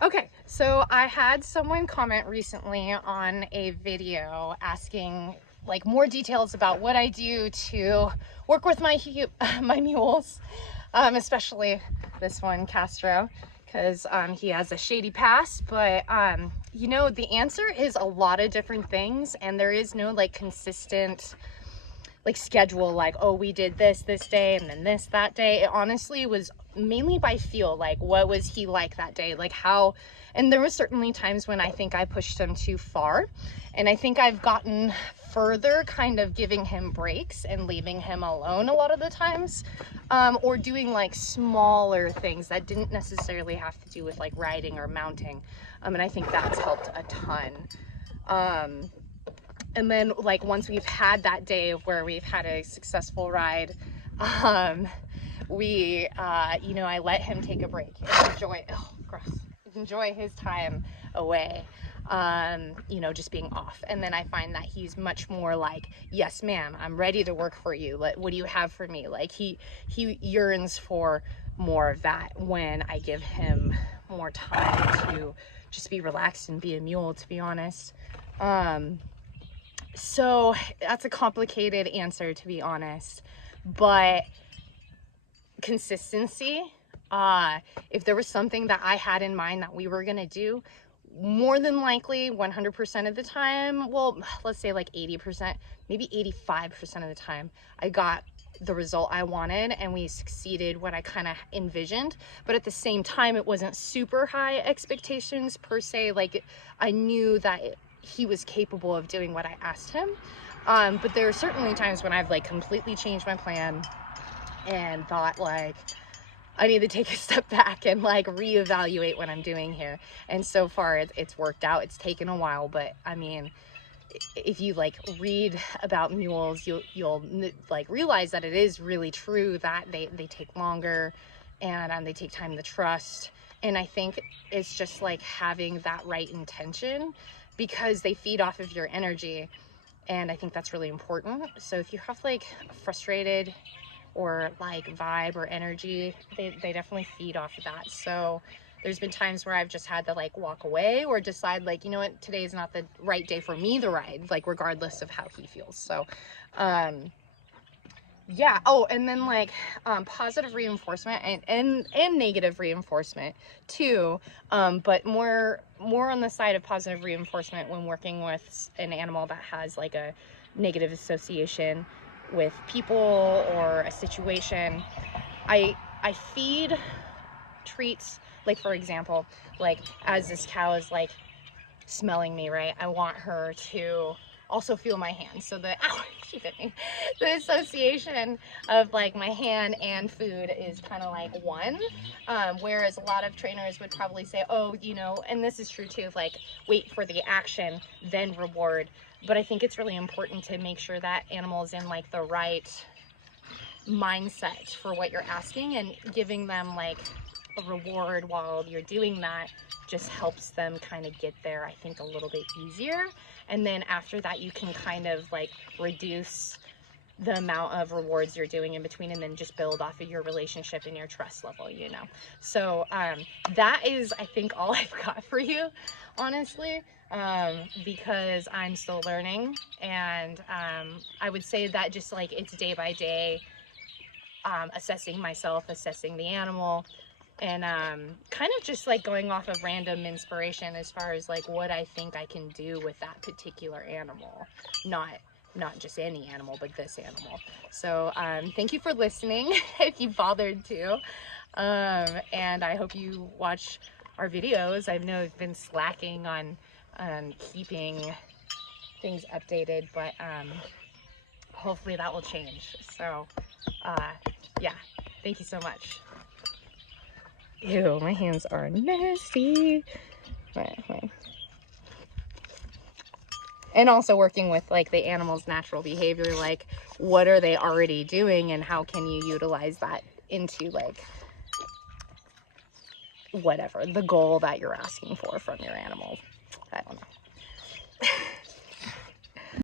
Okay, so I had someone comment recently on a video asking like more details about what I do to work with my my mules, especially this one, Castro, because he has a shady past. But you know, the answer is a lot of different things, and there is no like consistent like schedule, like, oh, we did this day and then this that day. It honestly was mainly by feel, like what was he like that day, like how. And there was certainly times when I think I pushed him too far, and I think I've gotten further kind of giving him breaks and leaving him alone a lot of the times, or doing like smaller things that didn't necessarily have to do with like riding or mounting, and I think that's helped a ton. And then like once we've had that day of where we've had a successful ride, we you know, I let him take a break and enjoy his time away, you know, just being off. And then I find that he's much more like, yes ma'am, I'm ready to work for you, like what do you have for me? Like he yearns for more of that when I give him more time to just be relaxed and be a mule, to be honest. So that's a complicated answer, to be honest, but consistency. If there was something that I had in mind that we were gonna do, more than likely 100% of the time, well, let's say like 80%, maybe 85% of the time, I got the result I wanted and we succeeded what I kind of envisioned. But at the same time, it wasn't super high expectations per se. Like I knew that he was capable of doing what I asked him. But there are certainly times when I've like completely changed my plan and thought like, I need to take a step back and like reevaluate what I'm doing here. And so far it's worked out. It's taken a while, but I mean, if you like read about mules, you'll like realize that it is really true that they take longer, and they take time to trust. And I think it's just like having that right intention, because they feed off of your energy, and I think that's really important. So if you have like frustrated or like vibe or energy, they definitely feed off of that. So there's been times where I've just had to like walk away or decide like, you know what, today is not the right day for me to ride, like regardless of how he feels. So yeah. Oh, and then like positive reinforcement and negative reinforcement too, but more on the side of positive reinforcement when working with an animal that has like a negative association with people or a situation. I feed treats, like for example, like as this cow is like smelling me, right? I want her to also feel my hand. So the, ow, she bit me. The association of like my hand and food is kind of like one. Whereas a lot of trainers would probably say, oh, you know, and this is true too, like wait for the action, then reward. But I think it's really important to make sure that animal's in like the right mindset for what you're asking, and giving them like a reward while you're doing that just helps them kind of get there, I think, a little bit easier. And then after that, you can kind of like reduce the amount of rewards you're doing in between, and then just build off of your relationship and your trust level, you know. So that is, I think, all I've got for you, honestly, because I'm still learning. And I would say that just like it's day by day, assessing myself, assessing the animal, and kind of just like going off of random inspiration as far as like what I think I can do with that particular animal, not just any animal, but this animal. So thank you for listening if you bothered to, and I hope you watch our videos. I know I've been slacking on keeping things updated, but hopefully that will change. So yeah, thank you so much. Ew, my hands are nasty. Wait. And also working with like the animal's natural behavior, like what are they already doing and how can you utilize that into like whatever the goal that you're asking for from your animal. I don't know.